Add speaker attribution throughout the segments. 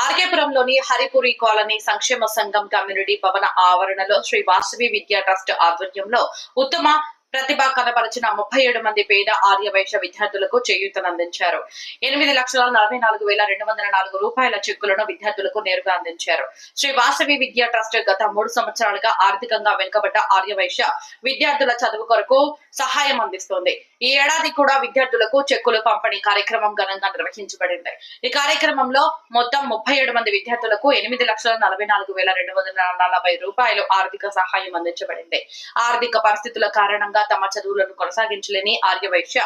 Speaker 1: ఆర్కేపురంలోని Haripuri colony సంక్షేమ సంఘం community భవన ఆవరణలో శ్రీ వాసవి విద్యా ట్రస్ట్ ఆధ్వర్యంలో ఉత్తమ ప్రతిభ కనబరిచిన ముప్పై ఏడు మంది పేద ఆర్య వైశ్య విద్యార్థులకు చేయూతనందించారు ఎనిమిది లక్షల నలభై నాలుగు వేల రెండు వందల నాలుగు రూపాయల చెక్కులను విద్యార్థులకు నేరుగా అందించారు. శ్రీ వాసవి విద్యా ట్రస్ట్ గత మూడు సంవత్సరాలుగా ఆర్థికంగా వెనుకబడ్డ ఆర్య వైశ్య విద్యార్థుల చదువు కొరకు సహాయం అందిస్తోంది. ఈ ఏడాది కూడా విద్యార్థులకు చెక్కులు పంపిణీ కార్యక్రమం ఘనంగా నిర్వహించబడింది. ఈ కార్యక్రమంలో మొత్తం ముప్పై ఏడు మంది విద్యార్థులకు ఎనిమిది లక్షల నలభై నాలుగు వేల రెండు వందల నలభై రూపాయలు ఆర్థిక సహాయం అందించబడింది. ఆర్థిక పరిస్థితుల కారణంగా తమ చదువులను కొనసాగించలేని ఆర్యవైశ్య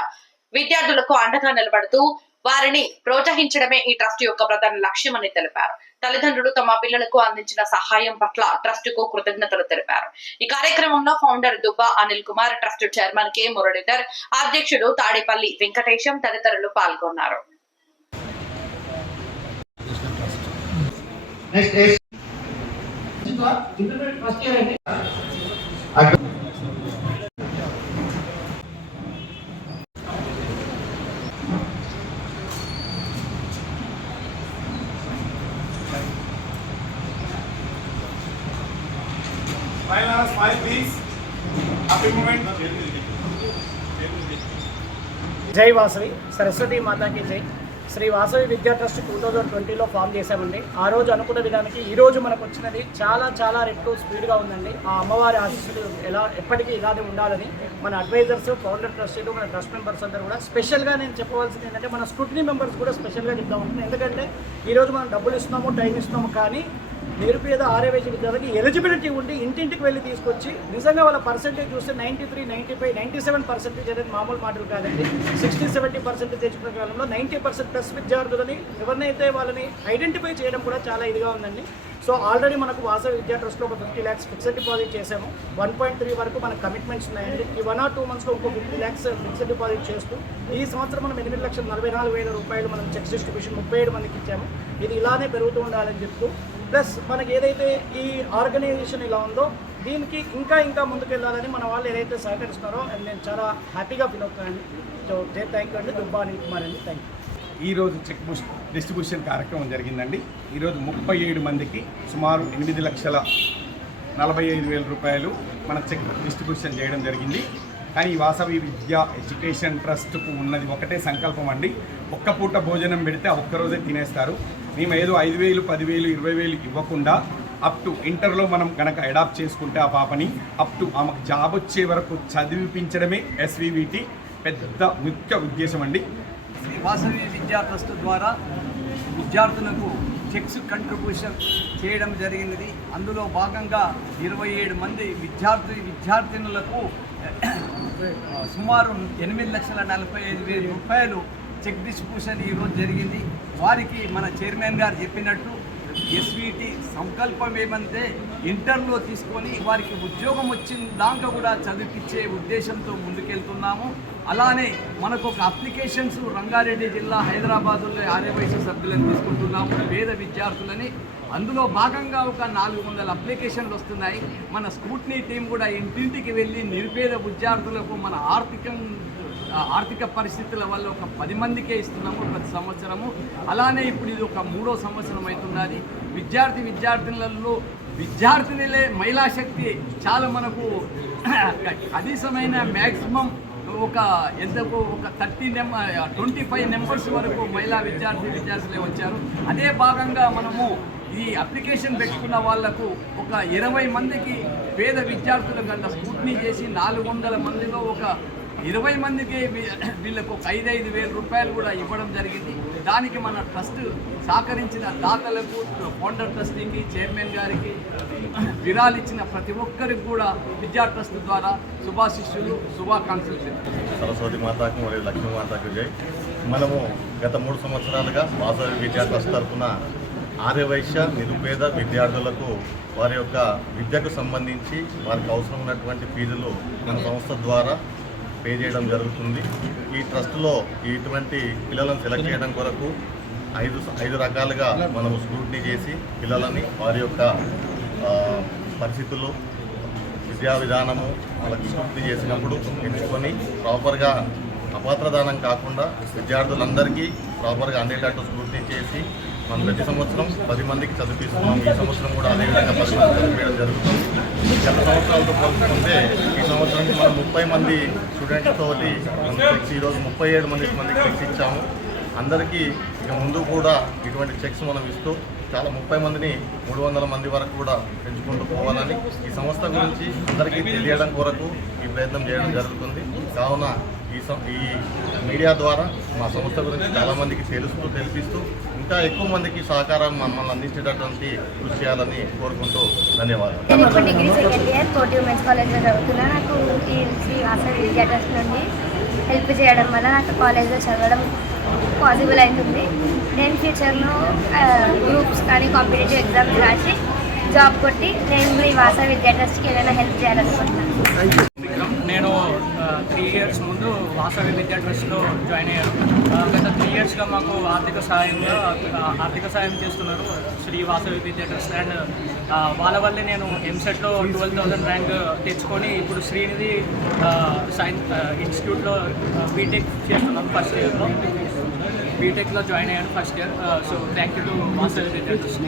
Speaker 1: విద్యార్థులకు అండగా నిలబడుతూ వారిని ప్రోత్సహించడమే ఈ ట్రస్ట్ యొక్క ప్రధాన లక్ష్యమని తెలిపారు. తల్లిదండ్రులు తమ పిల్లలకు అందించిన సహాయం పట్ల ట్రస్ట్కు కృతజ్ఞతలు తెలిపారు. ఈ కార్యక్రమంలో founder Dubba Anil Kumar trust chairman K. Muralidhar అధ్యక్షుడు తాడేపల్లి వెంకటేశం తదితరులు పాల్గొన్నారు.
Speaker 2: నెక్స్ట్
Speaker 3: ఇంటర్మీడియట్ ఫస్ట్ ఇయర్ అండి
Speaker 4: Smile please. Happy moment.
Speaker 3: జై వాసవి. సరస్వతి మాతాకి జై. Sri Vasavi Vidya trust two thousand ట్వంటీలో ఫామ్ చేశామండి. ఆ రోజు అనుకున్న విధానికి ఈ రోజు మనకు వచ్చినది చాలా చాలా రెట్లు స్పీడ్గా ఉందండి. ఆ అమ్మవారి ఆశీస్సులు ఎలా ఎప్పటికీ ఇలానే ఉండాలని మన అడ్వైజర్స్ ఫౌండర్ ట్రస్టీలు మన ట్రస్ట్ మెంబర్స్ అందరూ కూడా స్పెషల్గా నేను చెప్పవలసింది ఏంటంటే మన స్క్రూటినీ మెంబర్స్ కూడా స్పెషల్గా చెప్తా ఉంటుంది ఎందుకంటే ఈరోజు మనం డబ్బులు ఇస్తున్నాము టైం ఇస్తున్నాము కానీ నిరుపేద ఆర్యవేశ విద్యార్థికి ఎలిజిబిలిటీ ఉండి ఇంటింటికి వెళ్ళి తీసుకొచ్చి నిజంగా వాళ్ళ పర్సెంటేజ్ చూస్తే ninety three ninety five ninety seven percentage అనేది మామూలు మాటలు కాదండి. సిక్స్టీ సెవెంటీ పర్సెంటేజ్ తెచ్చుకున్న కాలంలో నైంటీ పర్సెంట్ ప్లస్ విద్యార్థులని ఎవరినైతే వాళ్ళని ఐడెంటిఫై చేయడం కూడా చాలా ఇదిగా ఉందండి. సో ఆల్రెడీ మనకు వాసవి విద్యా ట్రస్ట్లో ఒక ఫిఫ్టీ ల్యాక్స్ ఫిక్స్డ్ డిపాజిట్ చేసాము వన్ పాయింట్ త్రీ వరకు మనకు కమిట్మెంట్స్ ఉన్నాయండి. ఈ వన్ ఆర్ టూ మంత్స్లో ఇంకో ఫిఫ్టీ ల్యాక్స్ ఫిక్స్డ్ డిపాజిట్ చేస్తూ ఈ సంవత్సరం మనం ఎనిమిది లక్షల నలభై నాలుగు వేల రూపాయలు మనం చెక్స్ డిస్ట్రిబ్యూషన్ ముప్పై ఏడు మందికి ఇచ్చాము. ఇది ఇలానే పెరుగుతూ ఉండాలని చెప్తూ ప్లస్ మనకి ఏదైతే ఈ ఆర్గనైజేషన్ ఇలా ఉందో దీనికి ఇంకా ఇంకా ముందుకెళ్ళాలని మన వాళ్ళు ఏదైతే సహకరిస్తున్నారో అండ్ నేను చాలా హ్యాపీగా ఫీల్ అవుతున్నానండి సో జై థ్యాంక్ యూ అండి. దుబ్బా అనిల్ కుమార్ అండి. Thank you.
Speaker 4: ఈరోజు చెక్ బుష్ డిస్ట్రిబ్యూషన్ కార్యక్రమం జరిగిందండి. ఈరోజు ముప్పై ఏడు మందికి సుమారు ఎనిమిది లక్షల నలభై ఐదు వేల రూపాయలు మన చెక్ డిస్ట్రిబ్యూషన్ చేయడం జరిగింది. కానీ ఈ వాసవి విద్య ఎడ్యుకేషన్ ట్రస్ట్కు ఉన్నది ఒకటే సంకల్పం అండి. ఒక్క పూట భోజనం పెడితే ఆ ఒక్కరోజే తినేస్తారు. మేము ఏదో ఐదు వేలు పదివేలు ఇరవై వేలు ఇవ్వకుండా అప్ టు ఇంటర్లో మనం కనుక అడాప్ట్ చేసుకుంటే ఆ పాపని అప్ టు ఆమెకు జాబ్ వచ్చే వరకు చదివిపించడమే ఎస్వివిటి పెద్ద ముఖ్య ఉద్దేశం అండి.
Speaker 5: వాసవి విద్యా ట్రస్ట్ ద్వారా విద్యార్థులకు చెక్స్ కంట్రిబ్యూషన్ చేయడం జరిగినది. అందులో భాగంగా ఇరవై ఏడు మంది విద్యార్థి విద్యార్థినులకు సుమారు ఎనిమిది లక్షల నలభై ఐదు వేల రూపాయలు చెక్ డిస్ట్రిబ్యూషన్ ఈరోజు జరిగింది. వారికి మన చైర్మన్ గారు చెప్పినట్టు ఎస్విటి సంకల్పం ఏమంటే ఇంటర్లో తీసుకొని వారికి ఉద్యోగం వచ్చిన దాంట్లో కూడా చదివిపించే ఉద్దేశంతో ముందుకెళ్తున్నాము. అలానే మనకు ఒక అప్లికేషన్స్ రంగారెడ్డి జిల్లా హైదరాబాదులో ఆర్యవైశ్య సభ్యులను తీసుకుంటున్నాము. పేద విద్యార్థులని అందులో భాగంగా ఒక నాలుగు వందల అప్లికేషన్లు వస్తున్నాయి. మన స్కూట్నీ టీం కూడా ఇంటింటికి వెళ్ళి నిరుపేద విద్యార్థులకు మన ఆర్థికం ఆర్థిక పరిస్థితుల వల్ల ఒక పది మందికే ఇస్తున్నాము ప్రతి సంవత్సరము. అలానే ఇప్పుడు ఇది ఒక మూడో సంవత్సరం అవుతున్నది. విద్యార్థి విద్యార్థినులలో విద్యార్థినిలే మహిళా శక్తి చాలా మనకు కనీసమైన మ్యాక్సిమం ఒక ఎంతకు ఒక thirty number twenty five numbers వరకు మహిళా విద్యార్థి విద్యార్థులే వచ్చారు. అదే భాగంగా మనము ఈ అప్లికేషన్ పెట్టుకున్న వాళ్ళకు ఒక ఇరవై మందికి పేద విద్యార్థుల కన్నా స్కూట్నీ చేసి నాలుగు వందల మందిలో ఒక ఇరవై మందికి వీళ్ళకు ఒక ఐదు ఐదు వేల రూపాయలు కూడా ఇవ్వడం జరిగింది. దానికి మన ట్రస్ట్ సహకరించిన దాతలకు ఫౌండర్ ట్రస్టీకి చైర్మన్ గారికి విరాలు ఇచ్చిన ప్రతి ఒక్కరికి కూడా విద్యా ట్రస్ట్ ద్వారా శుభాశిష్యులు శుభాకాంక్షలు
Speaker 6: సరస్వతి మాతాకు మరియు లక్ష్మీ మాతాకు జై. మనము గత మూడు సంవత్సరాలుగా వాసవి విద్యా ట్రస్ట్ తరఫున ఆర్యవైశ్య నిరుపేద విద్యార్థులకు వారి యొక్క విద్యకు సంబంధించి వారికి అవసరం ఉన్నటువంటి ఫీజులు మన సంస్థ ద్వారా పే చేయడం జరుగుతుంది. ఈ ట్రస్ట్లో ఇటువంటి పిల్లలను సెలెక్ట్ చేయడం కొరకు ఐదు ఐదు రకాలుగా మనము స్క్రూటినీ చేసి పిల్లలని వారి యొక్క పరిస్థితులు విద్యా విధానము వాళ్ళకి స్క్రూటినీ చేసినప్పుడు ఎంచుకొని ప్రాపర్గా అపాత్రదానం కాకుండా విద్యార్థులందరికీ ప్రాపర్గా అందేటట్టు స్క్రూటినీ చేసి మనం ప్రతి సంవత్సరం పది మందికి చదివిస్తున్నాం ఈ సంవత్సరం కూడా అదేవిధంగా పది మంది చదివేయడం జరుగుతుంది. గత సంవత్సరాలతో పోల్చుకుంటే ఈ సంవత్సరం మనం ముప్పై మంది స్టూడెంట్స్తో మనం చెక్స్ ఈరోజు ముప్పై ఏడు మంది మందికి చెక్స్ ఇచ్చాము. అందరికీ ఇక ముందు కూడా ఇటువంటి చెక్స్ మనం ఇస్తూ చాలా ముప్పై మందిని మూడు వందల మంది వరకు కూడా పెంచుకుంటూ పోవాలని ఈ సంస్థ గురించి అందరికీ తెలియడం కొరకు ఈ ప్రయత్నం చేయడం జరుగుతుంది. కావున ఈ సం- ఈ మీడియా ద్వారా మా సంస్థ గురించి చాలామందికి తెలుస్తూ తెలిపిస్తూ ఇంకా ఎక్కువ మందికి సహకారాన్ని మమ్మల్ని అందించేటటువంటి కృషి చేయాలని కోరుకుంటూ ధన్యవాదాలు.
Speaker 2: నేను degree second year Koti women's కాలేజ్లో చదువుతున్నా. నాకు ఈ శ్రీ వాసవి నుండి హెల్ప్ చేయడం వల్ల నాకు కాలేజ్లో చదవడం పాసిబుల్ అవుతుంది. నేను ఫ్యూచర్లో గ్రూప్స్ కానీ కాంపిటేటివ్ ఎగ్జామ్స్ రాసి జాబ్ కొట్టి నేను ఈ వాసవి విద్యా ట్రస్ట్కి ఏదైనా హెల్ప్ చేయాలనుకుంటున్నాను
Speaker 3: త్రీ ఇయర్స్ ముందు వాసవి విద్యా ట్రస్ట్లో జాయిన్ అయ్యాను గత త్రీ ఇయర్స్గా మాకు ఆర్థిక సహాయంగా ఆర్థిక సహాయం చేస్తున్నారు శ్రీ వాసవి విద్యా ట్రస్ట్. అండ్ వాళ్ళ వల్లే నేను ఎంసెట్లో ట్వెల్వ్ థౌసండ్ ర్యాంక్ తెచ్చుకొని ఇప్పుడు శ్రీనిధి సైన్స్ ఇన్స్టిట్యూట్లో బీటెక్ చేస్తున్నాను ఫస్ట్ ఇయర్లో. బీటెక్లో జాయిన్ అయ్యాను first year. So thank you to Vasavi Vidya trust.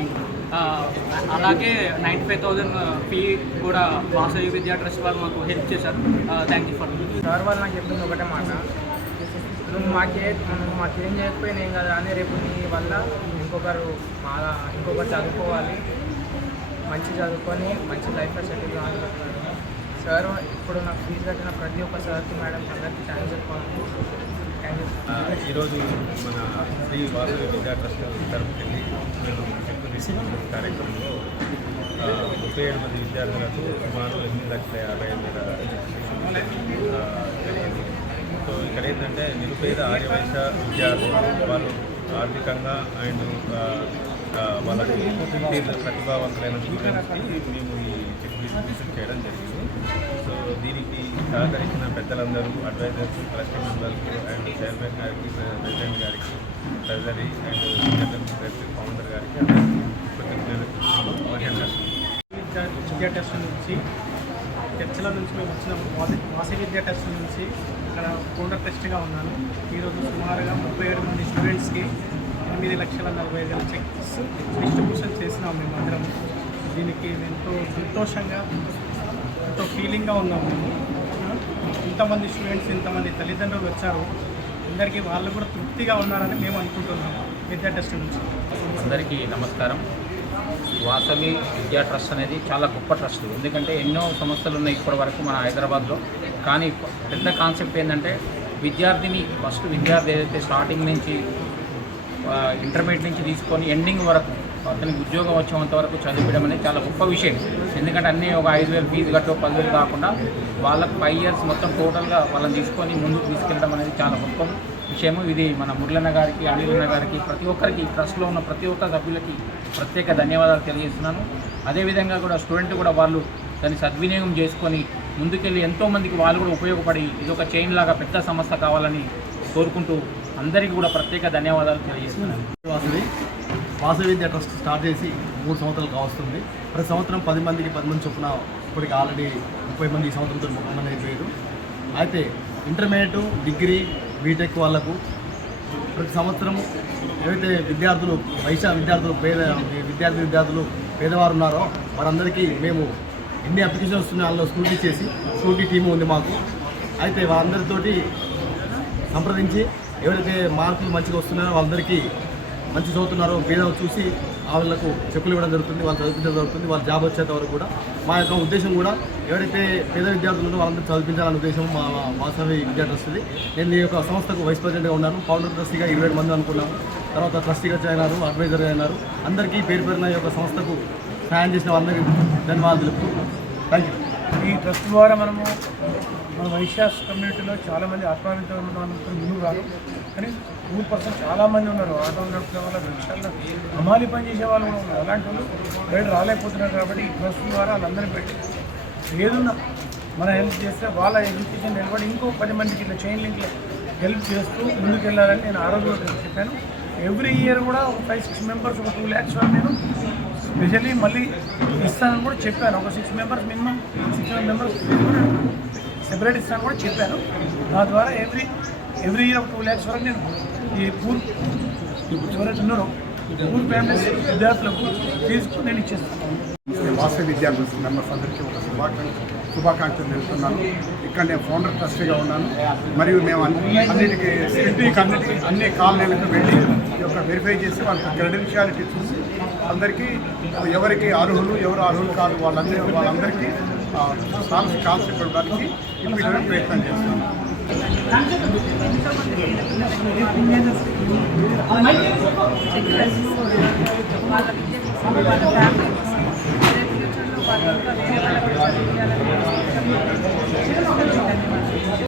Speaker 3: అలాగే నైంటీ ఫైవ్ థౌజండ్ ఫీ కూడా వాసవి విద్యా ట్రస్ట్ వాళ్ళు మాకు హెల్ప్ చేశారు. థ్యాంక్ యూ ఫర్
Speaker 7: సార్ వాళ్ళు నాకు చెప్పింది ఒకటే మాట. నువ్వు మాకే నువ్వు మాకేం చేయకపోయినా ఏం కదా అని రేపు నీ వల్ల ఇంకొకరు మా ఇంకొకరు చదువుకోవాలి మంచి చదువుకొని మంచి లైఫ్లో సెటిల్ కావాలి. సార్ ఇప్పుడు నాకు ఫీజు కట్టిన ప్రతి ఒక్క సార్కి మేడం అందరికీ థ్యాంక్స్ చెప్పుకోవాలి. థ్యాంక్ యూ
Speaker 8: ఆ, ఈరోజు మన శ్రీ వాసవి విద్యా ట్రస్ట్ తరపుకెళ్ళి రిసీవింగ్ కార్యక్రమంలో ముప్పై ఏడు మంది విద్యార్థులకు సుమారు ఎనిమిది లక్షల యాభై ఐదు వేల జరిగింది సో ఇక్కడ ఏంటంటే నిరుపేద ఆర్యవైశ్య విద్యార్థులు వాళ్ళు ఆర్థికంగా అండ్ వాళ్ళకి ప్రతిభావంతులైన స్టూడెంట్స్కి మేము ఈ చెక్ డిస్ట్రిబ్యూషన్ చేయడం జరిగింది. సో దీనికి సహకరించిన పెద్దలందరూ advisors trustee members and chairman గారికి ప్రెసిడెంట్ గారికి treasury and general secretary founder గారికి
Speaker 3: విద్యా టెస్ట్ నుంచి చర్చల నుంచి మేము వచ్చినాము వాసి విద్యా టెస్ట్ నుంచి ఇక్కడ ఫౌండర్ టెస్ట్గా ఉన్నాను. ఈరోజు సుమారుగా ముప్పై ఏడు మంది స్టూడెంట్స్కి ఎనిమిది లక్షల నలభై ఐదు వేల చెక్స్ డిస్ట్రిబ్యూషన్ చేసినాం మేము అందరం. దీనికి ఎంతో సంతోషంగా ఎంతో ఫీలింగ్గా ఉన్నాము. మేము ఇంతమంది స్టూడెంట్స్ ఇంతమంది తల్లిదండ్రులు వచ్చారు. అందరికీ వాళ్ళు కూడా తృప్తిగా ఉన్నారని మేము అనుకుంటున్నాము విద్యా ట్రస్ట్ నుంచి.
Speaker 9: అందరికీ నమస్కారం. వాసవి విద్యా ట్రస్ట్ అనేది చాలా గొప్ప ట్రస్ట్. ఎందుకంటే ఎన్నో సమస్యలు ఉన్నాయి ఇప్పటి వరకు మన హైదరాబాద్లో. కానీ పెద్ద కాన్సెప్ట్ ఏంటంటే విద్యార్థిని ఫస్ట్ విద్యార్థి ఏదైతే స్టార్టింగ్ నుంచి ఇంటర్మీడియట్ నుంచి తీసుకొని ఎండింగ్ వరకు అతనికి ఉద్యోగం వచ్చేంత వరకు చదివించడం అనేది చాలా గొప్ప విషయం. ఎందుకంటే అన్నీ ఒక ఐదు వేలు ఫీజు కట్టో పదివేలు కాకుండా వాళ్ళకి ఫైవ్ ఇయర్స్ మొత్తం టోటల్గా వాళ్ళని తీసుకొని ముందుకు తీసుకెళ్ళడం అనేది చాలా గొప్ప విషయము. ఇది మన మురళన్న గారికి అనిలన్న గారికి ప్రతి ఒక్కరికి ట్రస్ట్లో ఉన్న ప్రతి ఒక్క సభ్యులకి ప్రత్యేక ధన్యవాదాలు తెలియజేస్తున్నాను. అదేవిధంగా కూడా స్టూడెంట్ కూడా వాళ్ళు దాన్ని సద్వినియోగం చేసుకొని ముందుకెళ్ళి ఎంతోమందికి వాళ్ళు కూడా ఉపయోగపడి ఇది ఒక చైన్ లాగా పెద్ద సంస్థ కావాలని కోరుకుంటూ అందరికీ కూడా ప్రత్యేక ధన్యవాదాలు తెలియజేస్తున్నాను.
Speaker 10: వాసవి వాసవి విద్యా ట్రస్ట్ స్టార్ట్ చేసి మూడు సంవత్సరాలు కావస్తుంది. ప్రతి సంవత్సరం పది మందికి పది మంది చొప్పున ఇప్పటికి ఆల్రెడీ ముప్పై మంది ఈ సంవత్సరంతో ముప్పై మంది అయిపోయారు అయితే ఇంటర్మీడియట్ డిగ్రీ బీటెక్ వాళ్ళకు ప్రతి సంవత్సరం ఏవైతే విద్యార్థులు వైశా విద్యార్థులు పేద విద్యార్థి విద్యార్థులు పేదవారు ఉన్నారో వారందరికీ మేము ఎన్ని అప్లికేషన్ వస్తున్నాయో అందులో స్కూటీ చేసి స్కూటీ టీము ఉంది మాకు. అయితే వారందరితోటి సంప్రదించి ఎవరైతే మార్కులు మంచిగా వస్తున్నారో వాళ్ళందరికీ మంచి చదువుతున్నారో పేదలు చూసి వాళ్ళకు చెప్పులు ఇవ్వడం జరుగుతుంది వాళ్ళు చదివించడం జరుగుతుంది వాళ్ళ జాబ్ వచ్చేంత వరకు కూడా. మా యొక్క ఉద్దేశం కూడా ఎవరైతే పేద విద్యార్థులు ఉన్నారో వాళ్ళందరూ చదివించాలనే ఉద్దేశం మా వాసవి విద్యా ట్రస్ట్ది నేను ఈ యొక్క సంస్థకు వైస్ ప్రెసిడెంట్గా ఉన్నాను ఫౌండర్ ట్రస్టీగా ఇరవై మంది అనుకున్నాను తర్వాత ట్రస్టీగా అయినారు అడ్వైజర్గా అయినారు. అందరికీ పేరు పేరున ఈ యొక్క సంస్థకు సహాయం చేసిన వాళ్ళందరికీ ధన్యవాదాలు తెలుపుతున్నాను థ్యాంక్ యూ
Speaker 3: ఈ ట్రస్ట్ ద్వారా మనము మన వైశ్యాస్ కమ్యూనిటీలో చాలామంది ఆత్మహత్య ముందుకు రారు కానీ టూ పర్సెంట్ చాలామంది ఉన్నారు. ఆటో నడుపుకునే వాళ్ళ వృక్షాల్లో అమాలి పని చేసే వాళ్ళు కూడా ఉన్నారు. అలాంటి వాళ్ళు బయట రాలేకపోతున్నారు కాబట్టి ఈ ట్రస్ట్ ద్వారా వాళ్ళందరినీ పెట్టి ఏదున్నా మన హెల్ప్ చేస్తే వాళ్ళ ఎడ్యుకేషన్ నిలబడి ఇంకో పది మందికి ఇట్లా చైన్ లింక్లో హెల్ప్ చేస్తూ ముందుకెళ్ళాలని నేను ఆ రోజు చెప్పాను. ఎవ్రీ ఇయర్ కూడా ఒక ఫైవ్ సిక్స్ మెంబర్స్ ఒక టూ ల్యాక్స్ వరకు నేను స్పెషల్లీ మళ్ళీ ఇస్తానని కూడా చెప్పాను. ఒక six members minimum members separate ఇస్తాను కూడా చెప్పాను. నా ద్వారా ఎవ్రీ ఎవ్రీ ఇయర్ ఒక టూ ల్యాక్స్ వరకు నేను ఈ పూర్ ఎవరైతే ఉన్నారో పూర్ ఫ్యామిలీస్ విద్యార్థులకు ఫీజు నేను ఇచ్చేస్తాను.
Speaker 11: వాసవి విద్యార్థి మెంబర్స్ అందరికీ ఒక శుభాకాంక్ష శుభాకాంక్షలు తెలుపుతున్నాను. ఇక్కడ నేను ఫౌండర్ ట్రస్టీగా ఉన్నాను. మరియు మేము అన్ని అన్నిటికీ అన్నిటికీ అన్ని కాలనీలకు వెళ్ళి ఈ యొక్క వెరిఫై చేసి వాళ్ళకి క్రెడెన్షియాలిటీ చూసి అందరికీ ఎవరికి అర్హులు ఎవరు అర్హులు కాదు వాళ్ళందరూ వాళ్ళందరికీ కాల్స్ కాల్స్ ఇవ్వడానికి ఇప్పుడు ప్రయత్నం చేస్తున్నాను
Speaker 12: వాళ్ళ వాళ్ళ ఇంకా వేరే వాళ్ళ